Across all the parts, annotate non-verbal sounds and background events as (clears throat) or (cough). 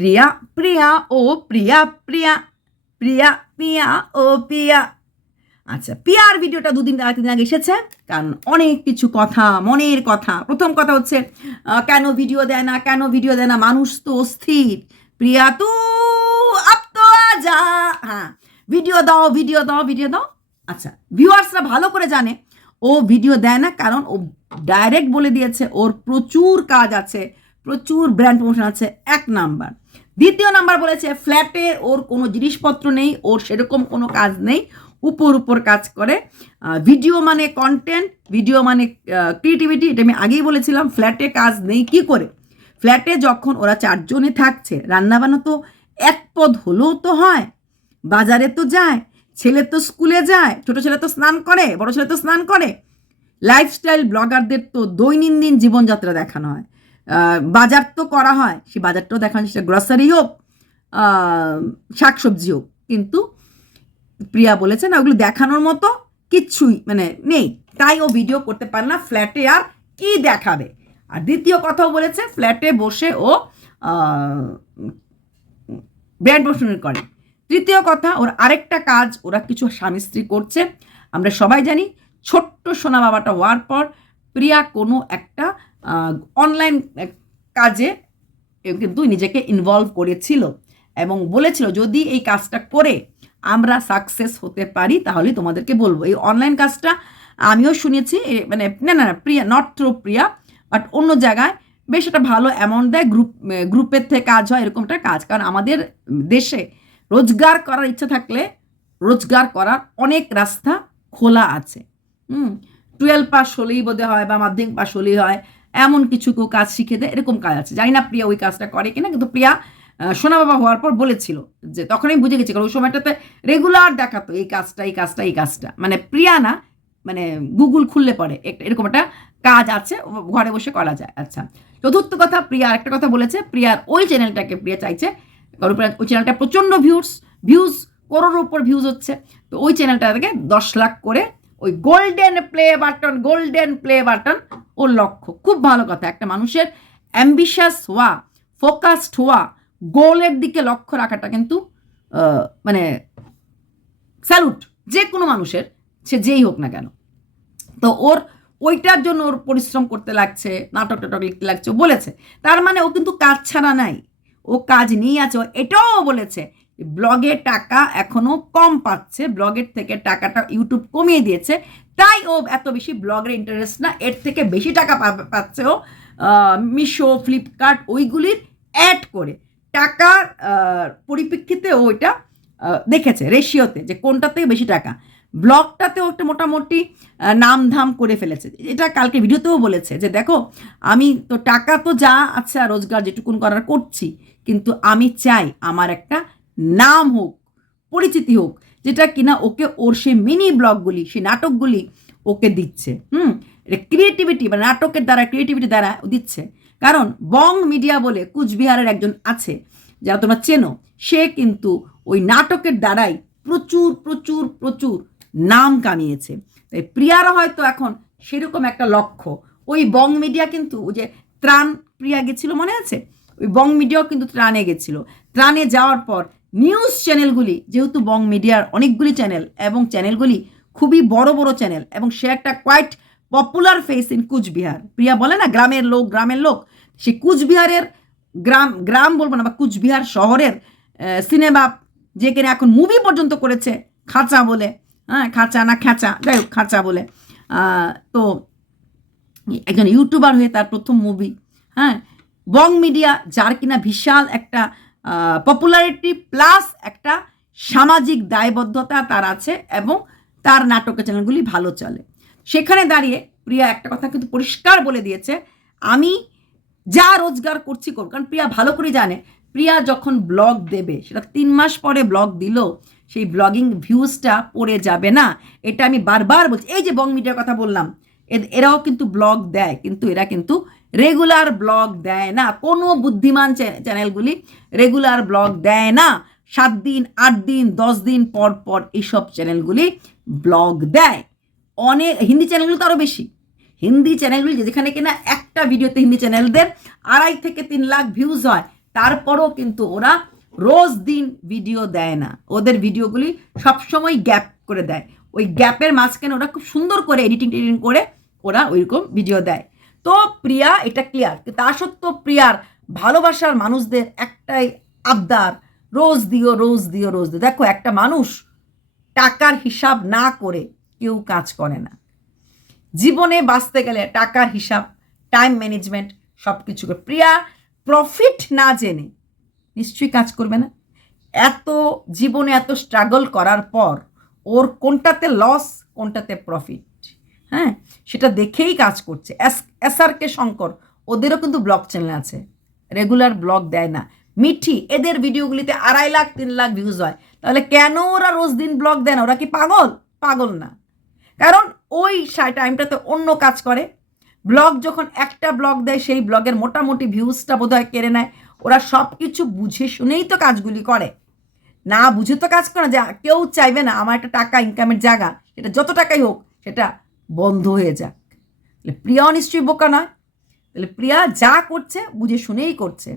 প্রিয়া প্রিয়া ও প্রিয়া প্রিয়া প্রিয়া প্রিয়া ও প্রিয়া আচ্ছা পিয়ার ভিডিওটা দুদিন আগে, তিন আগে এসেছে, কারণ অনেক কিছু কথা, মনের কথা। প্রথম কথা হচ্ছে কেন ভিডিও দেয় না, কেন ভিডিও দেয় না? মানুষ তো অস্থির। প্রিয়া, তু আপ তো যা হ্যাঁ ভিডিও দাও ভিডিও দাও ভিডিও দাও। আচ্ছা ভিউয়ার্সরা ভালো করে জানে, ও ভিডিও দেয় না, কারণ ও ডাইরেক্ট বলে দিয়েছে, ওর প্রচুর কাজ আছে, প্রচুর ব্র্যান্ড প্রমোশন আছে, এক নাম্বার। দ্বিতীয় নাম্বার বলেছে, ফ্ল্যাটে ওর কোনো জিনিসপত্র নেই, ওর সেরকম কোনো কাজ নেই, উপর উপর কাজ করে। ভিডিও মানে কন্টেন্ট ভিডিও মানে ক্রিয়েটিভিটি এটা আমি আগেই বলেছিলাম, ফ্ল্যাটে কাজ নেই কি করে? ফ্ল্যাটে যখন ওরা চারজনে থাকছে, রান্নাবান্না তো এক পদ হলেও তো হয়, বাজারে তো যায়, ছেলে তো স্কুলে যায়, ছোট ছেলে তো স্নান করে, বড় ছেলে তো স্নান করে। লাইফস্টাইল ব্লগারদের তো দৈনন্দিন জীবনযাত্রা দেখানো হয়। বাজার তো করা হয়, সে বাজারটাও দেখানো সেটা গ্রসারি হোক শাকসবজি হোক, কিন্তু প্রিয়া বলেছে না, ওগুলো দেখানোর মতো কিচ্ছুই মানে নেই। তাই ও ভিডিও করতে পারে না ফ্ল্যাটে আর কি দেখাবে? আর দ্বিতীয় কথাও বলেছে ফ্ল্যাটে বসে ও ব্র্যান্ড প্রমোশন করে। তৃতীয় কথা, ওর আরেকটা কাজ, ওরা কিছু স্বামী স্ত্রী করছে। আমরা সবাই জানি, ছোট্ট সোনা বাবাটা হওয়ার পর প্রিয়া কোনো একটা অনলাইন কাজে কিন্তু নিজেকে ইনভলভ করেছিল এবং বলেছিল যদি এই কাজটা করে আমরা সাকসেস হতে পারি তাহলে তোমাদেরকে বলব। এই অনলাইন কাজটা আমিও শুনেছি মানে না না না, Priya not through Priya but অন্য জায়গায় বেশ একটা ভালো অ্যামাউন্ট দেয় গ্রুপ গ্রুপের থেকে কাজ হয় এরকম একটা কাজ। কারণ আমাদের দেশে রোজগার করার ইচ্ছা থাকলে রোজগার করার অনেক রাস্তা খোলা আছে। হুম টুয়েলভ পাস হলেই বোধহয় হয় বা মাধ্যমিক পাস হলেই হয় এমন কিছু কেউ কাজ শিখে দেয়, এরকম কাজ আছে। জানি না প্রিয়া ওই কাজটা করে কিনা, কিন্তু প্রিয়া সোনা বাবা হওয়ার পর বলেছিল যে তখনই বুঝে গেছি, কারণ ওই সময়টাতে রেগুলার দেখাতো, এই কাজটা এই কাজটা এই কাজটা। মানে প্রিয়া না মানে গুগল খুললে পরে একটা, এরকম একটা কাজ আছে ঘরে বসে করা যায়। আচ্ছা চতুর্থ কথা, প্রিয়া একটা কথা বলেছে, প্রিয়ার ওই চ্যানেলটাকে প্রিয়া চাইছে, কারণ প্রিয়া- ওই চ্যানেলটা প্রচণ্ড ভিউস ভিউজ করোর ওপর ভিউজ হচ্ছে। তো ওই চ্যানেলটা থেকে দশ লাখ করে ওই golden play button golden play button ওর লক্ষ্য। খুব ভালো কথা। একটা মানুষের অ্যাম্বিশাস হওয়া ফোকাসড হওয়া গোলের দিকে লক্ষ্য রাখাটা কিন্তু মানে স্যালুট যে কোনো মানুষের, সে যেই হোক না কেন। তো ওর, ওইটার জন্য ওর পরিশ্রম করতে লাগছে, নাটক টাটক লিখতে লাগছে, ও বলেছে। তার মানে ও কিন্তু কাজ ছাড়া নাই। ও কাজ নিয়ে আছে। ও এটাও বলেছে ব্লগে টাকা এখনও কম পাচ্ছে, ব্লগের থেকে টাকাটা ইউটিউব কমিয়ে দিয়েছে। তাই ও এত বেশি ব্লগের ইন্টারেস্ট না, এর থেকে বেশি টাকা পাচ্ছে ও মিশো, ফ্লিপকার্ট ওইগুলির অ্যাড করে। টাকার পরিপ্রেক্ষিতে ও ওইটা দেখেছে রেশিওতে যে কোনটার থেকে বেশি টাকা। ব্লগটাতেও একটা মোটামুটি নামধাম করে ফেলেছে। এটা কালকে ভিডিওতেও বলেছে যে দেখো, আমি তো টাকা তো যা আচ্ছা রোজগার যেটুকুন করার করছি, কিন্তু আমি চাই আমার একটা নাম হোক, পরিচিতি হোক, যেটা কিনা ওকে ওর সে মিনি ব্লগগুলি, সেই নাটকগুলি ওকে দিচ্ছে, হুম? ক্রিয়েটিভিটি বা নাটকের দ্বারা ক্রিয়েটিভিটি দ্বারা দিচ্ছে। কারণ বং মিডিয়া বলে কুচবিহারের একজন আছে, যারা তোমরা চেনো, সে কিন্তু ওই নাটকের দ্বারাই প্রচুর প্রচুর প্রচুর নাম কামিয়েছে। তাই প্রিয়ারও হয়তো এখন সেরকম একটা লক্ষ্য। ওই বং মিডিয়া কিন্তু ওই যে ত্রাণ প্রিয়া গেছিল মনে আছে? ওই বং মিডিয়াও কিন্তু ত্রাণে গেছিল। ত্রাণে যাওয়ার পর নিউজ চ্যানেলগুলি, যেহেতু বং মিডিয়ার অনেকগুলি চ্যানেল এবং চ্যানেলগুলি খুবই বড় বড় চ্যানেল এবং সে একটা quite popular face in Cooch Behar Priya বলে না, গ্রামের লোক গ্রামের লোক। সে কুচবিহারের গ্রাম গ্রাম বলব না, বা কুচবিহার শহরের সিনেমা যেখানে এখন মুভি পর্যন্ত করেছে, খাঁচা বলে। হ্যাঁ খাঁচা না খাঁচা, যাই হোক, খাঁচা বলে। তো একজন ইউটিউবার হয়ে তার প্রথম মুভি হ্যাঁ বং মিডিয়া যার কিনা বিশাল একটা পপুলারিটি প্লাস একটা সামাজিক দায়বদ্ধতা তার আছে এবং তার নাটকের চ্যানেলগুলি ভালো চলে। সেখানে দাঁড়িয়ে প্রিয়া একটা কথা কিন্তু পরিষ্কার বলে দিয়েছে, আমি যা রোজগার করছি করব। কারণ প্রিয়া ভালো করে জানে, প্রিয়া যখন ব্লগ দেবে, সেটা তিন মাস পরে ব্লগ দিল, সেই ব্লগিং ভিউজটা পড়ে যাবে না। এটা আমি বারবার বলছি। এই যে বং মিডিয়ার কথা বললাম এরাও কিন্তু ব্লগ দেয়, কিন্তু এরা কিন্তু রেগুলার ব্লগ দেয় না। কোনো বুদ্ধিমান চ্যানেলগুলি রেগুলার ব্লগ দেয় না। সাত দিন, আট দিন, দশ দিন পর পর এইসব চ্যানেলগুলি ব্লগ দেয়। অনেক হিন্দি চ্যানেলগুলো তো আরও বেশি। হিন্দি চ্যানেলগুলি যেখানে কিনা একটা ভিডিওতে হিন্দি চ্যানেলদের আড়াই থেকে তিন লাখ ভিউজ হয়, তারপরও কিন্তু ওরা রোজ দিন ভিডিও দেয় না। ওদের ভিডিওগুলি সবসময় গ্যাপ করে দেয়। ওই গ্যাপের মাঝখানে ওরা খুব সুন্দর করে এডিটিং টেডিটিং করে ওরা ওইরকম ভিডিও দেয়। তো প্রিয়া, এটা ক্লিয়ার তা সত্ত্বেও প্রিয়ার ভালোবাসার মানুষদের একটাই আবদার, রোজ দিও রোজ দিও রোজ দিও। দেখো, একটা মানুষ টাকার হিসাব না করে কেউ কাজ করে না। জীবনে বাঁচতে গেলে টাকার হিসাব টাইম ম্যানেজমেন্ট সব কিছু করে প্রিয়া প্রফিট না জেনে নিশ্চয়ই কাজ করবে না। এত জীবনে এত স্ট্রাগল করার পর ওর কোনটাতে লস কোনটাতে প্রফিট হ্যাঁ? সেটা দেখেই কাজ করছে। এস এস কে শঙ্কর, ওদেরও কিন্তু ব্লগ চ্যানেল আছে। রেগুলার ব্লগ দেয় না। মিঠি, এদের ভিডিওগুলিতে আড়াই লাখ, তিন লাখ ভিউজ হয়। তাহলে কেন ওরা রোজ দিন ব্লগ দেয় না? ওরা কি পাগল? পাগল না। কারণ ওই টাইমটাতে অন্য কাজ করে। ব্লগ যখন একটা ব্লগ দেয়, সেই ব্লগের মোটামুটি ভিউজটা বোধহয় কেড়ে নেয়। ওরা সব কিছু বুঝে শুনেই তো কাজগুলি করে। না বুঝে তো কাজ করে না। যে, কেউ চাইবে না, আমার একটা টাকা ইনকামের জায়গা, সেটা যত টাকাই হোক, সেটা বন্ধ হয়ে যাক। তাহলে প্রিয়াও নিশ্চয়ই বোকা নয়। তাহলে প্রিয়া যা করছে, বুঝে শুনেই করছে।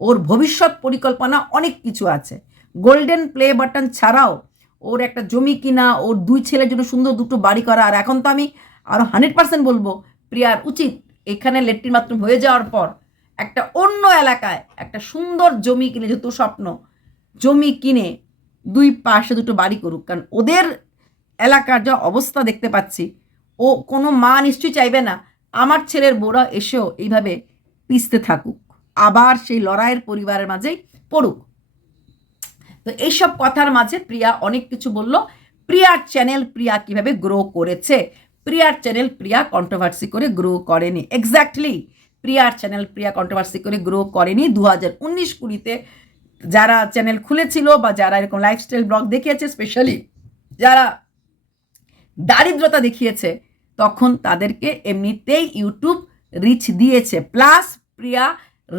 ওর ভবিষ্যৎ পরিকল্পনা অনেক কিছু আছে। গোল্ডেন প্লে বাটন ছাড়াও ওর একটা জমি কিনা, ওর দুই ছেলের জন্য সুন্দর দুটো বাড়ি করা, আর এখন তো আমি আরও হান্ড্রেড পার্সেন্ট বলব, প্রিয়ার উচিত এখানে লেট্রিন বাথরুম হয়ে যাওয়ার পর একটা অন্য এলাকায় একটা সুন্দর জমি কিনে, যেহেতু স্বপ্ন, জমি কিনে দুই পাশে দুটো বাড়ি করুক। কারণ ওদের এলাকার যা অবস্থা দেখতে পাচ্ছি ও কোনো মা নিশ্চয়ই চাইবে না। আমার ছেলের বোরা এসেও এইভাবে পিসতে থাকুক। আবার সেই লড়াইয়ের পরিবারের মাঝেই পড়ুক। তো এইসব কথার মাঝে প্রিয়া অনেক কিছু বলল। প্রিয়ার চ্যানেল প্রিয়া কীভাবে গ্রো করেছে? প্রিয়ার চ্যানেল প্রিয়া কন্ট্রোভার্সি করে গ্রো করেনি। এক্স্যাক্টলি প্রিয়ার চ্যানেল প্রিয়া কন্ট্রোভার্সি করে গ্রো করেনি। দু হাজার উনিশ কুড়িতে যারা চ্যানেল খুলেছিল বা যারা এরকম লাইফস্টাইল ব্লগ দেখিয়েছে স্পেশালি যারা দারিদ্রতা দেখিয়েছে তখন তাদেরকে এমনিতেই ইউটিউব রিচ দিয়েছে। প্লাস প্রিয়া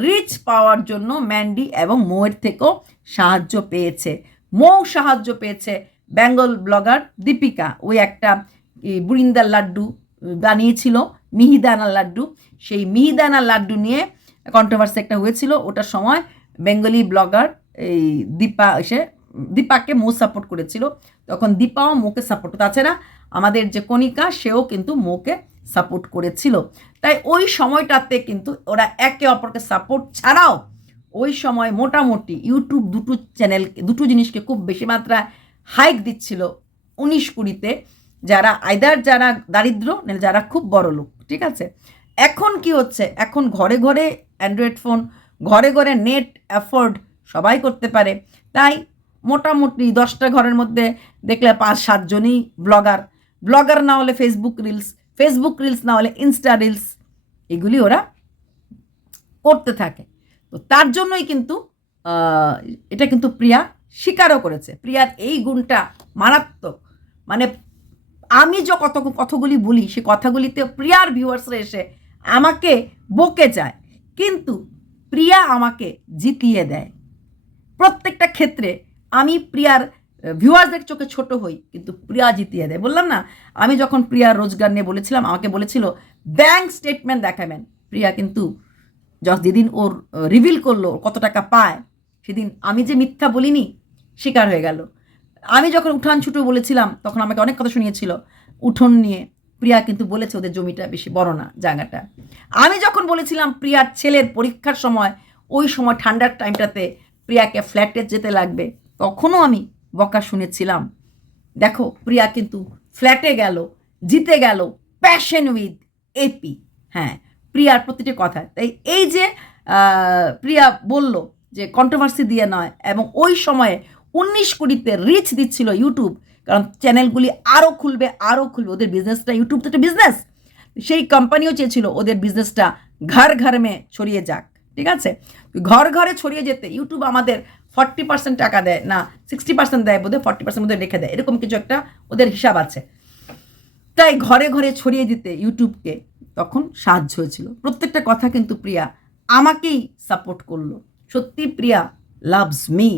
রিচ পাওয়ার জন্য ম্যান্ডি এবং মোয়ের থেকেও সাহায্য পেয়েছে। মৌ সাহায্য পেয়েছে বেঙ্গল ব্লগার দীপিকা। ওই একটা বুরিন্দার লাড্ডু বানিয়েছিল, মিহিদানা লাড্ডু। সেই মিহিদানা লাড্ডু নিয়ে কন্ট্রোভার্সি একটা হয়েছিল। ওটার সময় বেঙ্গলি ব্লগার এই, দীপা এসে দীপাকে মো সাপোর্ট করেছিল। তখন দীপাও মোকে সাপোর্ট তাছাড়া আমাদের যে কণিকা, সেও কিন্তু মোকে সাপোর্ট করেছিল। তাই ওই সময়টাতে কিন্তু ওরা একে অপরকে সাপোর্ট ছাড়াও ওই সময় মোটামুটি ইউটিউব দুটো চ্যানেল দুটো জিনিসকে খুব বেশি মাত্রায় হাইক দিচ্ছিল উনিশ কুড়িতে। যারা আইদার যারা দারিদ্র যারা খুব বড় লোক, ঠিক আছে? এখন কি হচ্ছে? এখন ঘরে ঘরে অ্যান্ড্রয়েড ফোন ঘরে ঘরে নেট অ্যাফোর্ড সবাই করতে পারে। তাই মোটামুটি দশটা ঘরের মধ্যে দেখলে পাঁচ সাতজনই ব্লগার। ব্লগার না হলে ফেসবুক রিলস ফেসবুক রিলস না হলে ইনস্টা রিলস এগুলি ওরা করতে থাকে। তো তার জন্যই কিন্তু এটা কিন্তু প্রিয়া স্বীকারও করেছে। প্রিয়ার এই গুণটা মারাত্মক। মানে আমি যে কত কথাগুলি বলি, সে কথাগুলিতে প্রিয়ার ভিউয়ার্সরা এসে আমাকে বকে যায়। কিন্তু প্রিয়া আমাকে জিতিয়ে দেয়। প্রত্যেকটা ক্ষেত্রে আমি প্রিয়ার ভিউয়ার্সদের চোখে ছোট হই, কিন্তু প্রিয়া জিতিয়ে দেয়। বললাম না, আমি যখন প্রিয়ার রোজগার নিয়ে বলেছিলাম, আমাকে বলেছিল ব্যাংক স্টেটমেন্ট দেখাবেন। প্রিয়া কিন্তু যেদিন ওর রিভিল করল কত টাকা পায়, সেদিন আমি যে মিথ্যা বলিনি, শিকার হয়ে গেল। আমি যখন উঠান ছুটো বলেছিলাম, তখন আমাকে অনেক কথা শুনিয়েছিল। উঠোন নিয়ে প্রিয়া কিন্তু বলেছে, ওদের জমিটা বেশি বড় না, জায়গাটা। আমি যখন বলেছিলাম, প্রিয়ার ছেলের পরীক্ষার সময়, ওই সময় ঠান্ডার টাইমটাতে প্রিয়াকে ফ্ল্যাটে যেতে লাগবে। তখনও আমি বকা শুনেছিলাম। দেখো, প্রিয়া কিন্তু ফ্ল্যাটে গেল, জিতে গেল প্যাশন উইথ এপি হ্যাঁ প্রিয়ার প্রতিটি কথা। তাই এই যে প্রিয়া বলল যে কন্ট্রোভার্সি দিয়ে নয়, এবং ওই সময়ে উনিশ কুড়িতে রিচ দিচ্ছিল ইউটিউব কারণ চ্যানেলগুলি আরও খুলবে আরও খুলবে। ওদের বিজনেসটা ইউটিউব তো একটা বিজনেস সেই কোম্পানিও চেয়েছিল ওদের বিজনেসটা ঘর ঘর মে ছড়িয়ে যাক। ঠিক আছে? ঘর ঘরে ছড়িয়ে যেতে ইউটিউব আমাদের ফর্টি পার্সেন্ট টাকা দেয়, না সিক্সটি পার্সেন্ট দেয় বোধহয় ফর্টি পার্সেন্ট মধ্যে রেখে দেয়, এরকম কিছু একটা ওদের হিসাব আছে। তাই ঘরে ঘরে ছড়িয়ে দিতে ইউটিউবকে তখন সাহায্য হয়েছিল। প্রত্যেকটা কথা কিন্তু প্রিয়া আমাকেই সাপোর্ট করল। সত্যি প্রিয়া লাভস মি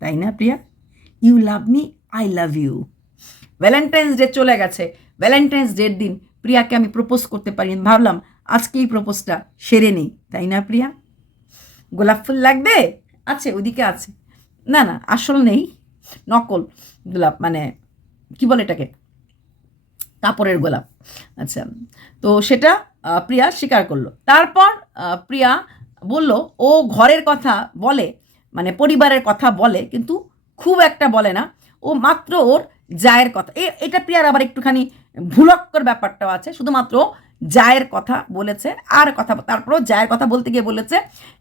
তাই না Priya? You love me I love you Valentine's day চলে গেছে। ভ্যালেন্টাইন্স ডের দিন প্রিয়াকে আমি প্রপোজ করতে পারি ভাবলাম আজকে এই প্রপোজটা সেরে নেই, তাই না প্রিয়া? গোলাপ ফুল লাগবে? আছে, ওদিকে আছে। না না, আসল নেই, নকল গোলাপ মানে কি বলে এটাকে? কাপড়ের গোলাপ। আচ্ছা তো সেটা প্রিয়া স্বীকার করল। তারপর প্রিয়া বলল, ও ঘরের কথা বলে মানে পরিবারের কথা বলে, কিন্তু খুব একটা বলে না। ও মাত্র ওর জায়ের কথা। এটা প্রিয়ার আবার একটুখানি ভুলক্কর ব্যাপারটাও আছে, শুধুমাত্র জায়ের কথা বলেছে, আর কথা তারপরও জায়ের কথা বলতে গিয়ে বলেছে,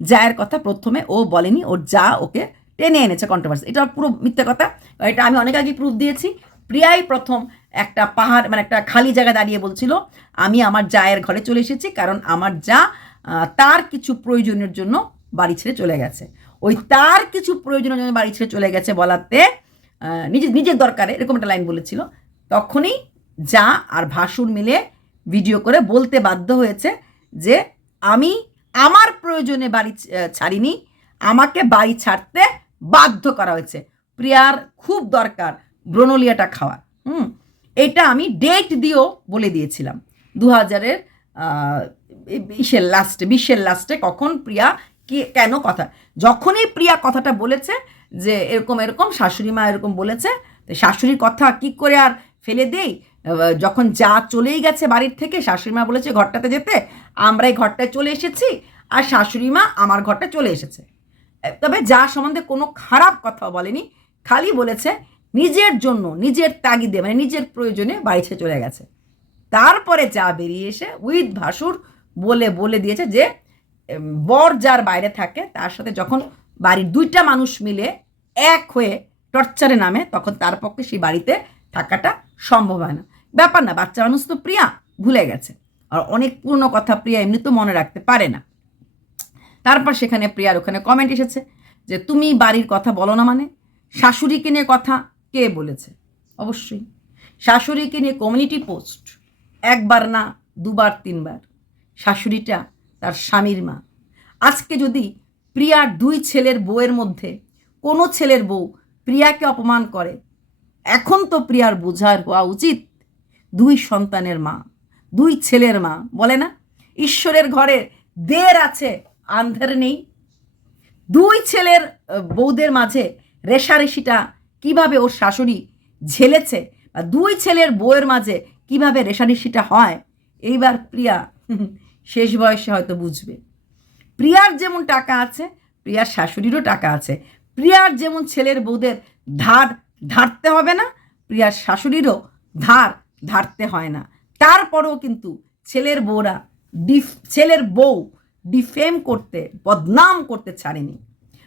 জায়ের কথা প্রথমে ও বলেনি, ওর যা ওকে টেনে এনেছে কন্ট্রোভার্সি এটা পুরো মিথ্যে কথা, এটা আমি অনেক আগে প্রুফ দিয়েছি। প্রিয়াই প্রথম একটা পাহাড় মানে একটা খালি জায়গায় দাঁড়িয়ে বলছিল, আমি আমার জায়ের ঘরে চলে এসেছি, কারণ আমার যা তার কিছু প্রয়োজনের জন্য বাড়ি ছেড়ে চলে গেছে। ওই তার কিছু প্রয়োজনের জন্য বাড়ি ছেড়ে চলে গেছে বলাতে নিজের নিজের দরকারে, এরকম একটা লাইন বলেছিল। তখনই যা আর ভাসুর মিলে ভিডিও করে বলতে বাধ্য হয়েছে যে আমি আমার প্রয়োজনে বাড়ি ছাড়িনি, আমাকে বাড়ি ছাড়তে বাধ্য করা হয়েছে। প্রিয়ার খুব দরকার ব্রোনোলিয়াটা খাওয়া হুম? এটা আমি ডেট দিয়েও বলে দিয়েছিলাম। দু হাজারের বিশের লাস্টে বিশের লাস্টে কখন প্রিয়া কি, কেন কথা, যখনই প্রিয়া কথাটা বলেছে যে এরকম এরকম, শাশুড়ি মা এরকম বলেছে শাশুড়ির কথা কি করে আর ফেলে দেই? যখন যা চলেই গেছে বাড়ির থেকে শাশুড়ি মা বলেছে ঘরটাতে যেতে আমরা এই ঘরটায় চলে এসেছি আর শাশুড়ি মা আমার ঘরটা চলে এসেছে। তবে যা সম্বন্ধে কোনো খারাপ কথা বলেনি, খালি বলেছে নিজের জন্য, নিজের তাগিদে মানে নিজের প্রয়োজনে বাড়ি ছেড়ে চলে গেছে। তারপরে যা বেরিয়ে এসে উইথ ভাসুর বলে বলে দিয়েছে যে বর যার বাইরে থাকে, তার সাথে যখন বাড়ির দুইটা মানুষ মিলে এক হয়ে টর্চারে নামে, তখন তার পক্ষে সেই বাড়িতে থাকাটা সম্ভব হয় না। ব্যাপার না, বাচ্চা মানুষ তো প্রিয়া, ভুলে গেছে। আর অনেক পুরনো কথা প্রিয়া এমনি তো মনে রাখতে পারে না। তারপর সেখানে প্রিয়ার ওখানে কমেন্ট এসেছে যে, তুমি বাড়ির কথা বলো না মানে? শাশুড়িকে নিয়ে কথা কে বলেছে? অবশ্যই। শাশুড়িকে নিয়ে কমিউনিটি পোস্ট একবার না, দুবার, তিনবার। শাশুড়িটা তার স্বামীর মা। আজকে যদি প্রিয়ার দুই ছেলের বউয়ের মধ্যে কোনো ছেলের বউ প্রিয়াকে অপমান করে, এখন তো প্রিয়ার বোঝার হওয়া উচিত। দুই সন্তানের মা, দুই ছেলের মা। বলে না, ঈশ্বরের ঘরে দের আছে, আন্ধার নেই। দুই ছেলের বৌদের মাঝে রেশারেশিটা কীভাবে ওর শাশুড়ি ঝেলেছে বা দুই ছেলের বউয়ের মাঝে কীভাবে রেশারেশিটা হয়, এইবার প্রিয়া (laughs) শেষ বয়সে হয়তো বুঝবে। প্রিয়ার যেমন টাকা আছে, প্রিয়ার শাশুড়িরও টাকা আছে। প্রিয়ার যেমন ছেলের বউদের ধার ধারতে হবে না, প্রিয়ার শাশুড়িরও ধার ধারতে হয় না। তারপরেও কিন্তু ছেলের বউরা ডিফ ছেলের বউ ডিফেম করতে, বদনাম করতে ছাড়েনি।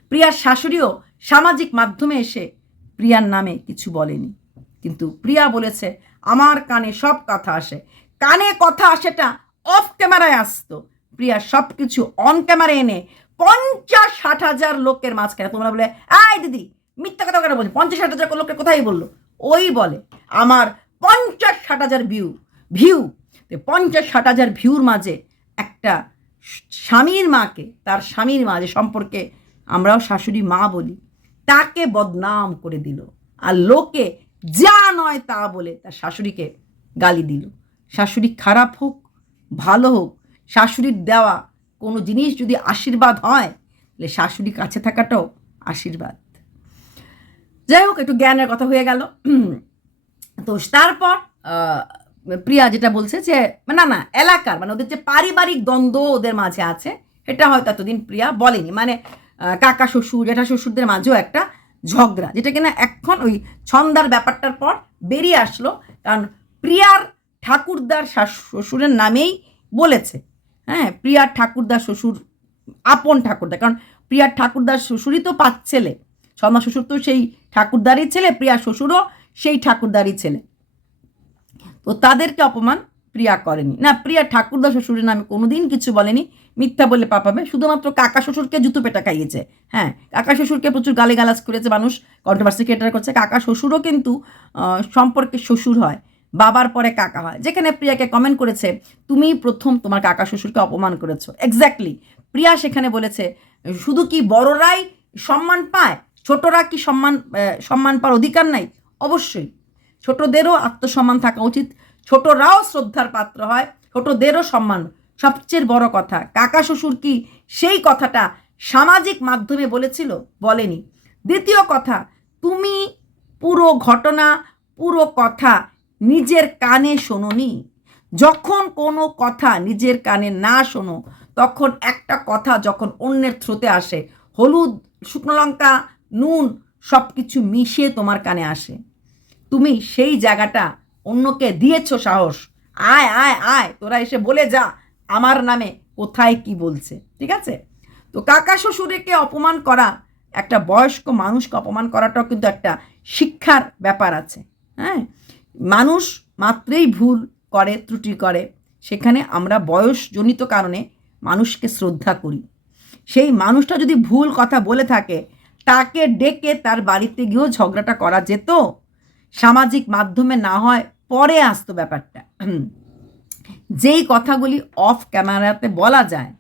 প্রিয়ার শাশুড়িও সামাজিক মাধ্যমে এসে প্রিয়ার নামে কিছু বলেনি। কিন্তু প্রিয়া বলেছে, আমার কানে সব কথা আসে। কানে কথা আসাটা অফ ক্যামেরায় আসতো। প্রিয়া সব কিছু অন ক্যামেরা এনে পঞ্চাশ ষাট হাজার লোকের মাঝখানে তোমরা বলে আয় দিদি, মিথ্যা কথা কেন বলছি? পঞ্চাশ ষাট হাজার লোকের কোথায় বলল? ওই বলে, আমার পঞ্চাশ ষাট হাজার ভিউ ভিউ পঞ্চাশ ষাট হাজার ভিউর মাঝে একটা স্বামীর মাকে, তার স্বামীর মাঝে সম্পর্কে আমরাও শাশুড়ি মা বলি, তাকে বদনাম করে দিল। আর লোকে যা নয় তা বলে তার শাশুড়িকে গালি দিল। শাশুড়ি খারাপ হোক, ভালো হোক, শাশুড়ির দেওয়া কোনো জিনিস যদি আশীর্বাদ হয়, তাহলে শাশুড়ি কাছে থাকাটাও আশীর্বাদ। যাই হোক, একটু জ্ঞানের কথা হয়ে গেল। তো তারপর প্রিয়া যেটা বলছে যে না না, এলাকার মানে ওদের যে পারিবারিক দ্বন্দ্ব ওদের মাঝে আছে, এটা হয়তো এতদিন প্রিয়া বলেনি। মানে কাকা শ্বশুর, জেঠা শ্বশুরদের মাঝেও একটা ঝগড়া, যেটা কিনা এখন ওই ছন্দার ব্যাপারটার পর বেরিয়ে আসলো, কারণ প্রিয়ার ঠাকুরদার শ্বশুরের নামেই বলেছে। হ্যাঁ প্রিয়ার ঠাকুরদার শ্বশুর, আপন ঠাকুরদা, কারণ প্রিয়ার ঠাকুরদার শ্বশুরই তো পাঁচ ছেলে শ্বশুর তো সেই ঠাকুরদারই ছেলে প্রিয়া শ্বশুরও সেই ঠাকুরদারই ছেলে। তো তাদেরকে অপমান প্রিয়া করেনি। না, প্রিয়া ঠাকুরদা শ্বশুরের নামে কোনোদিন কিছু বলেনি, মিথ্যা বলে পাপাবে। শুধুমাত্র কাকা শ্বশুরকে জুতো পেটা খাইয়েছে। হ্যাঁ কাকা শ্বশুরকে প্রচুর গালিগালাজ করেছে মানুষ কন্ট্রোভার্সি ক্রিয়েটার করছে। কাকা শ্বশুরও কিন্তু সম্পর্কে শ্বশুর হয়, বাবার পরে কাকা হয়। যেখানে প্রিয়াকে কমেন্ট করেছে তুমি প্রথম তোমার কাকা শ্বশুরকে অপমান করেছ। এক্স্যাক্টলি প্রিয়া সেখানে বলেছে, শুধু কি বড়রাই সম্মান পায়? ছোটরা কি সম্মান সম্মান পাওয়ার অধিকার নাই? অবশ্যই, ছোটদেরও আত্মসম্মান থাকা উচিত। ছোটরাও শ্রদ্ধার পাত্র হয়, ছোটদেরও সম্মান। সবচেয়ে বড় কথা, কাকা শ্বশুর কি সেই কথাটা সামাজিক মাধ্যমে বলেছিল? বলেনি। দ্বিতীয় কথা, তুমি পুরো ঘটনা, পুরো কথা নিজের কানে শোনোনি। যখন কোনো কথা নিজের কানে না শোনো, তখন একটা কথা যখন অন্যের থ্রোতে আসে, হলুদ, শুকনো লঙ্কা, নুন সব কিছু মিশিয়ে তোমার কানে আসে। তুমি সেই জায়গাটা অন্যকে দিয়েছ সাহস। আয় আয় আয়, তোরা এসে বলে যা, আমার নামে কোথায় কি বলছে, ঠিক আছে? তো কাকা শ্বশুরেকে অপমান করা, একটা বয়স্ক মানুষকে অপমান করাটাও কিন্তু একটা শিক্ষার ব্যাপার আছে হ্যাঁ? মানুষ মাত্রেই ভুল করে, ত্রুটি করে। সেখানে আমরা বয়সজনিত কারণে মানুষকে শ্রদ্ধা করি। সেই মানুষটা যদি ভুল কথা বলে থাকে, তাকে ডেকে তার বাড়িতে গিয়েও ঝগড়াটা করা যেত। সামাজিক মাধ্যমে না হয় পরে আসতো ব্যাপারটা। যেই কথাগুলি অফ ক্যামেরাতে বলা যায়,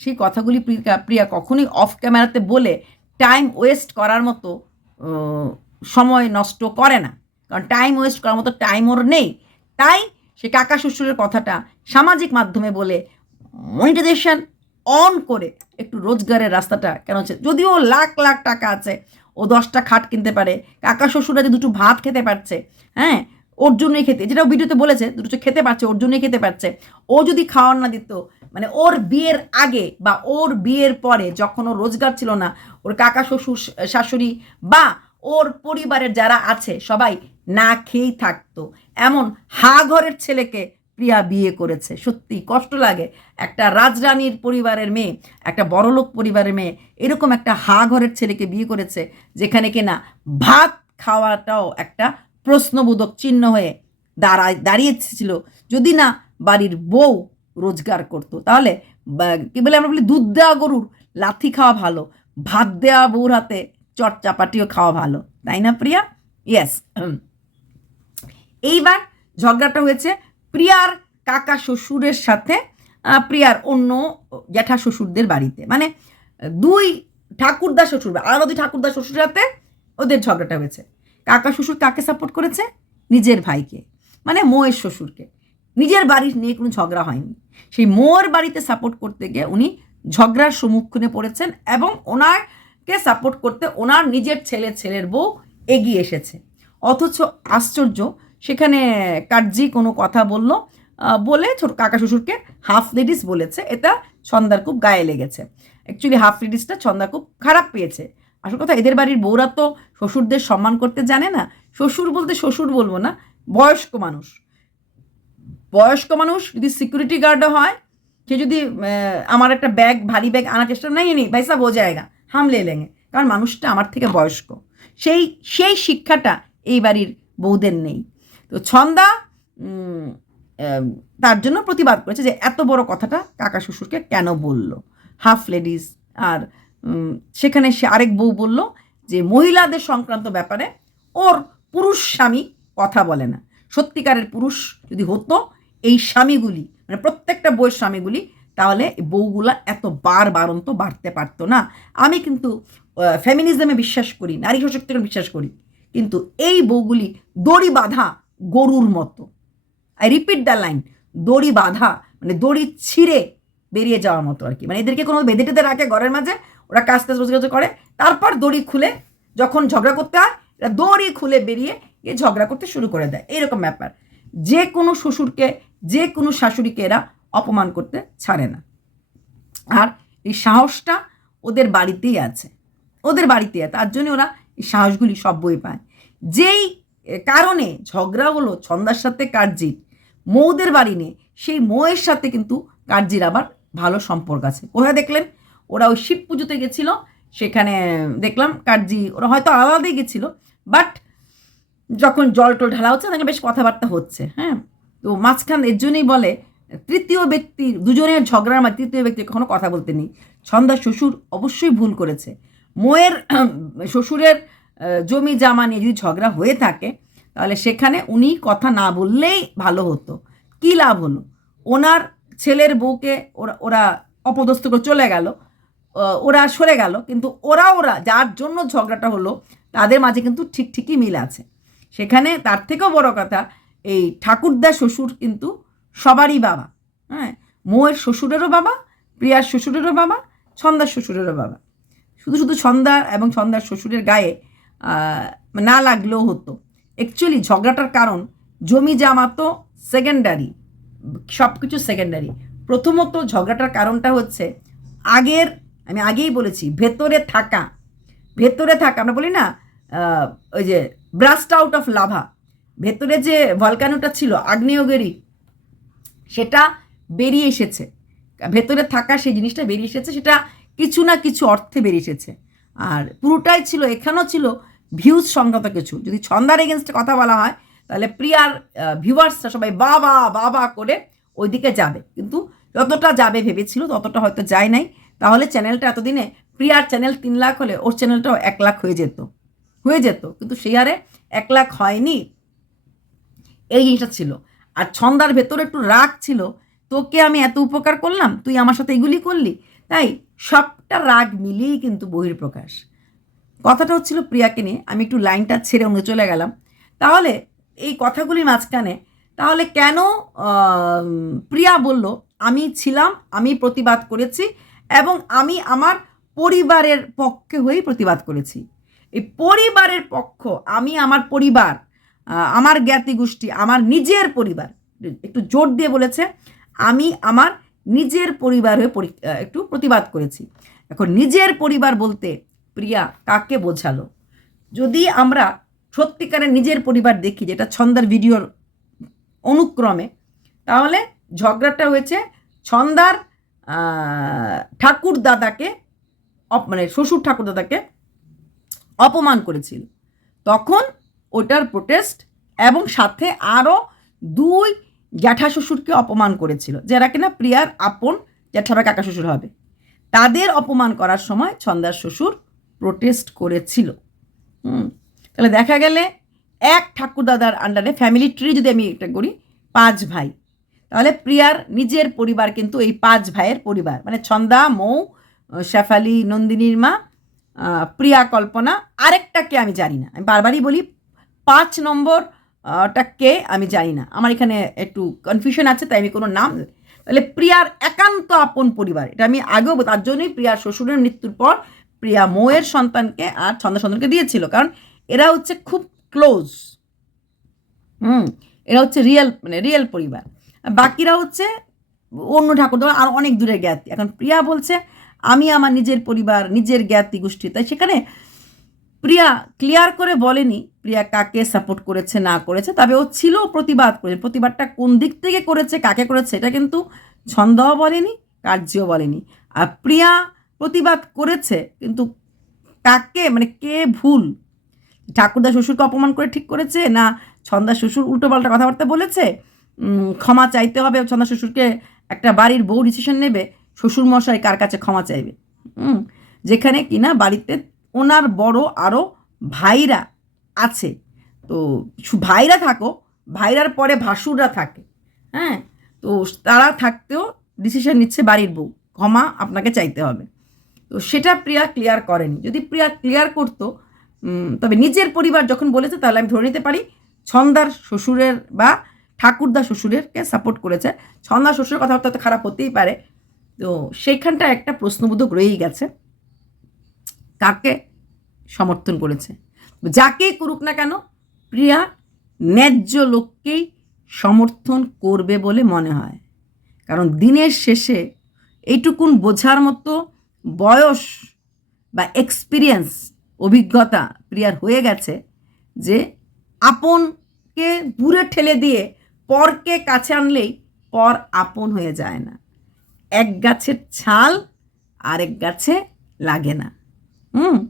সেই কথাগুলি প্রিয়া প্রিয়া কখনোই অফ ক্যামেরাতে বলে টাইম ওয়েস্ট করার মতো সময় নষ্ট করে না। কারণ টাইম ওয়েস্ট করার মতো টাইম ওর নেই। তাই সে কাকা শ্বশুরের কথাটা সামাজিক মাধ্যমে বলে মনিটাইজেশন অন করে একটু রোজগারের রাস্তাটা কেন হচ্ছে? যদিও লাখ লাখ টাকা আছে, ও দশটা খাট কিনতে পারে, কাকা শ্বশুরা যে দুটো ভাত খেতে পারছে হ্যাঁ? ওর খেতে, যেটা ভিডিওতে বলেছে, দুটো খেতে পারছে, ওর খেতে পারছে। ও যদি খাওয়ার না দিত মানে ওর বিয়ের আগে বা ওর বিয়ের পরে যখন ওর রোজগার ছিল না, ওর কাকা, শ্বশুর, শাশুড়ি বা ওর পরিবারের যারা আছে, সবাই না খেয়েই থাকতো। এমন হা ঘরের ছেলেকে প্রিয়া বিয়ে করেছে। সত্যি কষ্ট লাগে। একটা রাজরানীর পরিবারের মেয়ে, একটা বড়লোক পরিবারের মেয়ে, এরকম একটা হা ঘরের ছেলেকে বিয়ে করেছে, যেখানে কিনা ভাত খাওয়াটাও একটা প্রশ্নবোধক চিহ্ন হয়ে দাঁড়ায় দাঁড়িয়েছিল যদি না বাড়ির বউ রোজগার করতো, তাহলে কি বলে আমরা বলি, দুধ দেওয়া গরুর লাথি খাওয়া ভালো, ভাত দেওয়া বউর হাতে চট চাপাটিও খাওয়া ভালো, তাই না প্রিয়া? ইয়েস এইবার ঝগড়াটা হয়েছে প্রিয়ার কাকা শ্বশুরের সাথে প্রিয়ার অন্য জ্যাঠা শ্বশুরদের বাড়িতে। মানে দুই ঠাকুরদা শ্বশুর, আলাদা দুই ঠাকুরদা শ্বশুর হাতে ওদের ঝগড়াটা হয়েছে। কাকা শ্বশুর কাকে সাপোর্ট করেছে? নিজের ভাইকে। মানে মোয়ের শ্বশুরকে। নিজের বাড়ির নিয়ে কোনো ঝগড়া হয়নি। সেই মোয়ের বাড়িতে সাপোর্ট করতে গিয়ে উনি ঝগড়ার সম্মুখীনে পড়েছেন এবং ওনারকে সাপোর্ট করতে ওনার নিজের ছেলে, ছেলের বউ এগিয়ে এসেছে। অথচ আশ্চর্য, সেখানে কার্জি কোনো কথা বলল বলে ছোট কাকা শ্বশুরকে হাফ লেডিস বলেছে। এটা ছন্দার খুব গায়ে লেগেছে। অ্যাকচুয়ালি হাফ লেডিসটা ছন্দা খুব খারাপ পেয়েছে। আসল কথা, এদের বাড়ির বউরা তো শ্বশুরদের সম্মান করতে জানে না। শ্বশুর বলতে শ্বশুর বলব না, বয়স্ক মানুষ। বয়স্ক মানুষ যদি সিকিউরিটি গার্ডও হয়, সে যদি আমার একটা ব্যাগ ভারী ব্যাগ আনার চেষ্টা, নেই নেই পয়সা বো জায়গা, হামলে লেঙে। কারণ মানুষটা আমার থেকে বয়স্ক। সেই সেই শিক্ষাটা এই বাড়ির বউদের নেই। তো ছন্দা তার জন্য প্রতিবাদ করেছে যে এত বড় কথাটা কাকা শ্বশুরকে কেন বলল? হাফ লেডিস আর সেখানে সে আরেক বউ বলল যে, মহিলাদের সংক্রান্ত ব্যাপারে ওর পুরুষ স্বামী কথা বলে না। সত্যিকারের পুরুষ যদি হতো, এই স্বামীগুলি মানে প্রত্যেকটা বইয়ের স্বামীগুলি, তাহলে বউগুলা এত বার বারন্ত বাড়তে পারতো না। আমি কিন্তু ফেমিনিজমে বিশ্বাস করি, নারী সশক্তিকরণ বিশ্বাস করি, কিন্তু এই বউগুলি দড়ি বাঁধা গরুর মতো। আই রিপিট দ্য লাইন দড়ি বাঁধা মানে দড়ি ছিঁড়ে বেরিয়ে যাওয়ার মতো আর কি। মানে এদেরকে কোনো বেঁধে টেঁধে রাখে ঘরের মাঝে ওরা কাজ টাজ রোজগার করে। তারপর দড়ি খুলে যখন ঝগড়া করতে হয়, এরা দড়ি খুলে বেরিয়ে গিয়ে ঝগড়া করতে শুরু করে দেয়। এরকম ব্যাপার। যে কোনো শ্বশুরকে, যে কোনো শাশুড়িকে এরা অপমান করতে ছাড়ে না। আর এই সাহসটা ওদের বাড়িতেই আছে। ওদের বাড়িতে আছে। তার জন্য ওরা এই সাহসগুলি সব বই পায়। যেই কারণে ঝগড়া হলো, ছন্দার সাথে কার্জির, মৌদের বাড়ি নিয়ে, সেই মৌয়ের সাথে কিন্তু কার্জির আবার ভালো সম্পর্ক আছে। কোথায় দেখলেন? ওরা ওই শিব পুজোতে গেছিল, সেখানে দেখলাম কার্জি ওরা হয়তো আলাদাই গেছিল বাট যখন জল টল ঢালা হচ্ছে তাকে বেশ কথাবার্তা হচ্ছে হ্যাঁ? তো মাঝখান এর জন্যই বলে, তৃতীয় ব্যক্তি দুজনের ঝগড়ার মাঝে তৃতীয় ব্যক্তি কখনো কথা বলতে নেই। ছন্দা শ্বশুর অবশ্যই ভুল করেছে। মোয়ের (clears throat) শ্বশুরের জমি জামা নিয়ে যদি ঝগড়া হয়ে থাকে, তাহলে সেখানে উনি কথা না বললেই ভালো হতো। কী লাভ হলো? ওনার ছেলের বউকে ওরা ওরা অপদস্থ করে চলে গেল। ওরা সরে গেল, কিন্তু ওরা ওরা যার জন্য ঝগড়াটা হলো, তাদের মাঝে কিন্তু ঠিক ঠিকই মিল আছে। সেখানে তার থেকেও বড় কথা, এই ঠাকুরদা শ্বশুর কিন্তু সবারই বাবা হ্যাঁ? মোয়ের শ্বশুরেরও বাবা, প্রিয়ার শ্বশুরেরও বাবা, ছন্দার শ্বশুরেরও বাবা। শুধু শুধু সন্ধ্যা এবং ছন্দার শ্বশুরের গায়ে না লাগলেও হতো। অ্যাকচুয়ালি ঝগড়াটার কারণ, জমি জামা তো সেকেন্ডারি সব কিছু সেকেন্ডারি প্রথমত ঝগড়াটার কারণটা হচ্ছে, আগের আমি আগেই বলেছি, ভেতরে থাকা ভেতরে থাকা, আমরা বলি না ওই যে ব্রাস্ট আউট অফ লাভা ভেতরে যে ভলকানোটা ছিল, আগ্নেয়গিরি, সেটা বেরিয়ে এসেছে। ভেতরে থাকা সেই জিনিসটা বেরিয়ে এসেছে, সেটা কিছু না কিছু অর্থে বেরিয়ে এসেছে। আর পুরোটাই ছিল, এখানেও ছিল ভিউজ সংক্রান্ত কিছু। যদি ছন্দার এগেনস্টে কথা বলা হয়, তাহলে প্রিয়ার ভিউয়ার্সরা সবাই বাবা বাবা করে ওইদিকে যাবে। কিন্তু যতটা যাবে ভেবেছিল, ততটা হয়তো যায় নাই। তাহলে চ্যানেলটা এতদিনে প্রিয়ার চ্যানেল তিন লাখ হলে ওর চ্যানেলটাও এক লাখ হয়ে যেত হয়ে যেত। কিন্তু সেই হারে এক লাখ হয়নি। এই জিনিসটা ছিল। আর ছন্দার ভেতরে একটু রাগ ছিল। তোকে আমি এত উপকার করলাম, তুই আমার সাথে এগুলি করলি। তাই সবটা রাগ মিলিয়েই কিন্তু বহির্প্রকাশ কথাটা হচ্ছিল প্রিয়াকে নিয়ে, আমি একটু লাইনটা ছেড়ে অন্য চলে গেলাম। তাহলে এই কথাগুলির মাঝখানে, তাহলে কেন প্রিয়া বলল, আমি ছিলাম, আমি প্রতিবাদ করেছি এবং আমি আমার পরিবারের পক্ষে হয়েই প্রতিবাদ করেছি। এই পরিবারের পক্ষ, আমি আমার পরিবার আমার জ্ঞাতি গোষ্ঠী, আমার নিজের পরিবার, একটু জোর দিয়ে বলেছে, আমি আমার নিজের পরিবার হয়ে একটু প্রতিবাদ করেছি। এখন নিজের পরিবার বলতে প্রিয়া কাকে বোঝালো? যদি আমরা সত্যিকারের নিজের পরিবার দেখি, যেটা ছন্দার ভিডিওর অনুক্রমে, তাহলে ঝগড়াটা হয়েছে ছন্দার ঠাকুর দাদাকে মানে শ্বশুর ঠাকুর দাদাকে অপমান করেছিল। তখন ওটার প্রোটেস্ট এবং সাথে আরও দুই জ্যাঠা শ্বশুরকে অপমান করেছিল, যারা কিনা প্রিয়ার আপন জ্যাঠাবা কাকা শ্বশুর হবে। তাদের অপমান করার সময় ছন্দার শ্বশুর প্রোটেস্ট করেছিল। হুম, তাহলে দেখা গেলে এক ঠাকুরদাদার আন্ডারে ফ্যামিলি ট্রি যদি আমি এটা করি, পাঁচ ভাই। তাহলে প্রিয়ার নিজের পরিবার কিন্তু এই পাঁচ ভাইয়ের পরিবার। মানে ছন্দা মৌ শেফালি নন্দিনীর মা প্রিয়া কল্পনা আরেকটাকে আমি জানি না। আমি বারবারই বলি পাঁচ নম্বর আহ, কে আমি জানি না। আমার এখানে একটু কনফিউশন আছে তাই আমি কোনো নাম তাহলে প্রিয়ার একান্ত আপন পরিবার। এটা আমি আগেও তার জন্যই প্রিয়ার শ্বশুরের মৃত্যুর পর প্রিয়া মৌয়ের সন্তানকে আর ছন্দা সন্তানকে দিয়েছিল। কারণ এরা হচ্ছে খুব ক্লোজ হুম এরা হচ্ছে রিয়েল মানে রিয়েল পরিবার। বাকিরা হচ্ছে অন্য ঠাকুর আর অনেক দূরে জ্ঞাতি। এখন প্রিয়া বলছে, আমি আমার নিজের পরিবার, নিজের জ্ঞাতি গোষ্ঠী। তাই সেখানে প্রিয়া ক্লিয়ার করে বলেনি, প্রিয়া কাকে সাপোর্ট করেছে, না করেছে? তবে ও ছিল প্রতিবাদ করেছে। প্রতিবাদটা কোন দিক থেকে করেছে, কাকে করেছে, এটা কিন্তু ছন্দও বলেনি, কার্যও বলেনি। আর প্রিয়া প্রতিবাদ করেছে, কিন্তু কাকে মানে কে ভুল? ঠাকুরদা শ্বশুরকে অপমান করে ঠিক করেছে, না ছন্দা শ্বশুর উল্টোপাল্টা কথাবার্তা বলেছে? ক্ষমা চাইতে হবে, ছন্দা শ্বশুরকে একটা বাড়ির বউ ডিসিশন নেবে শ্বশুর মশাই কার কাছে ক্ষমা চাইবে? যেখানে কিনা বাড়িতে ওনার বড় আরও ভাইরা আছে। তো ভাইরা থাকো, ভাইরার পরে ভাসুররা থাকে। হ্যাঁ তো তারা থাকতেও ডিসিশন নিচ্ছে বাড়ির বউ, ক্ষমা আপনাকে চাইতে হবে। তো সেটা প্রিয়া ক্লিয়ার করেনি। যদি প্রিয়া ক্লিয়ার করতো তবে নিজের পরিবার যখন বলেছে, তাহলে আমি ধরে নিতে পারি, ছন্দার শ্বশুরের বা ঠাকুরদা শ্বশুরেরকে সাপোর্ট করেছে। ছন্দা শ্বশুরের কথাবার্তা তো খারাপ হতেই পারে। তো সেইখানটা একটা প্রশ্নবোধক রয়েই গেছে। কাকে সমর্থন করেছে? যাকেই করুক না কেন, প্রিয়া ন্যায্য লোককেই সমর্থন করবে বলে মনে হয়। কারণ দিনের শেষে এইটুকুন বোঝার মতো বয়স বা এক্সপিরিয়েন্স অভিজ্ঞতা প্রিয়ার হয়ে গেছে যে আপনকে দূরে ঠেলে দিয়ে পরকে কাছে আনলেই পর আপন হয়ে যায় না। এক গাছের ছাল, আরেক গাছে লাগে না। হুম?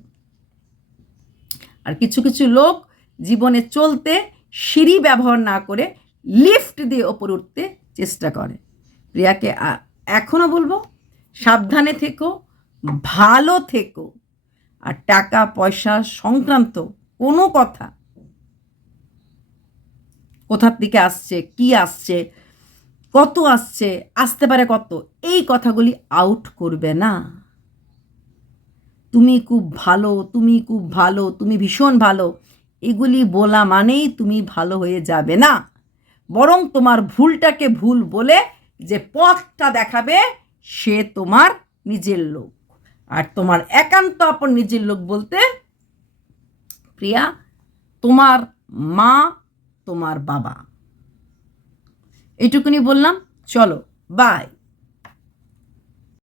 আর কিছু কিছু লোক জীবনে চলতে সিঁড়ি ব্যবহার না করে লিফট দিয়ে ওপর উঠতে চেষ্টা করে। প্রিয়াকে এখনও বলব, সাবধানে থেকো, ভালো থেকো। আর টাকা পয়সা সংক্রান্ত কোনো কথা কোথার দিকে আসছে, কি আসছে, কত আসছে, আসতে পারে কত, এই কথাগুলি আউট করবে না। তুমি খুব ভালো, তুমি খুব ভালো, তুমি ভীষণ ভালো, এগুলি বলা মানেই তুমি ভালো হয়ে যাবে না। বরং তোমার ভুলটাকে ভুল বলে যে পথটা দেখাবে সে তোমার নিজের লোক। আর তোমার একান্ত আপন নিজের লোক বলতে, প্রিয়া, তোমার মা তোমার বাবা। এটুকুনি বললাম চলো বাই